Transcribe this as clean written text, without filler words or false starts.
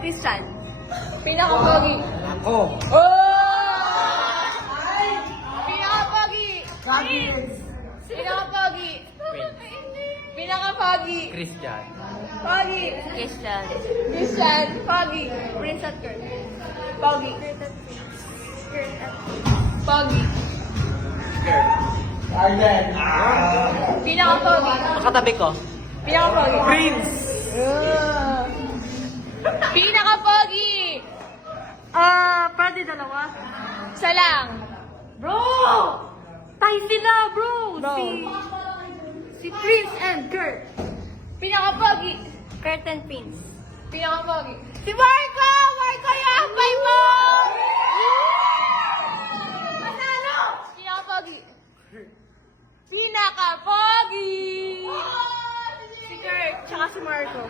Christian. Pinaka-pogi. Ako. Oh! Pinaka-pogi. Pinaka-pogi. Pinaka-pogi. Christian. Pogi. Christian. Christian. Pogi. Prince at Kurt. Pogi. Kurt at Pogi. Arden. Pinaka-pogi. Makatabi ko. Pinaka-pogi. Prince. Pinaka-pogi. Pwede dalawa? Isa lang. Bro! Tay sila, bro! Bro. Si Prince and Kurt. Pinaka-pogi. Kurt and Prince. Pinaka-pogi. Si Marco! Marco, yapay mo! Manalo! Pinaka-pogi. Pinaka-pogi! Si Kurt, tsaka si Marco.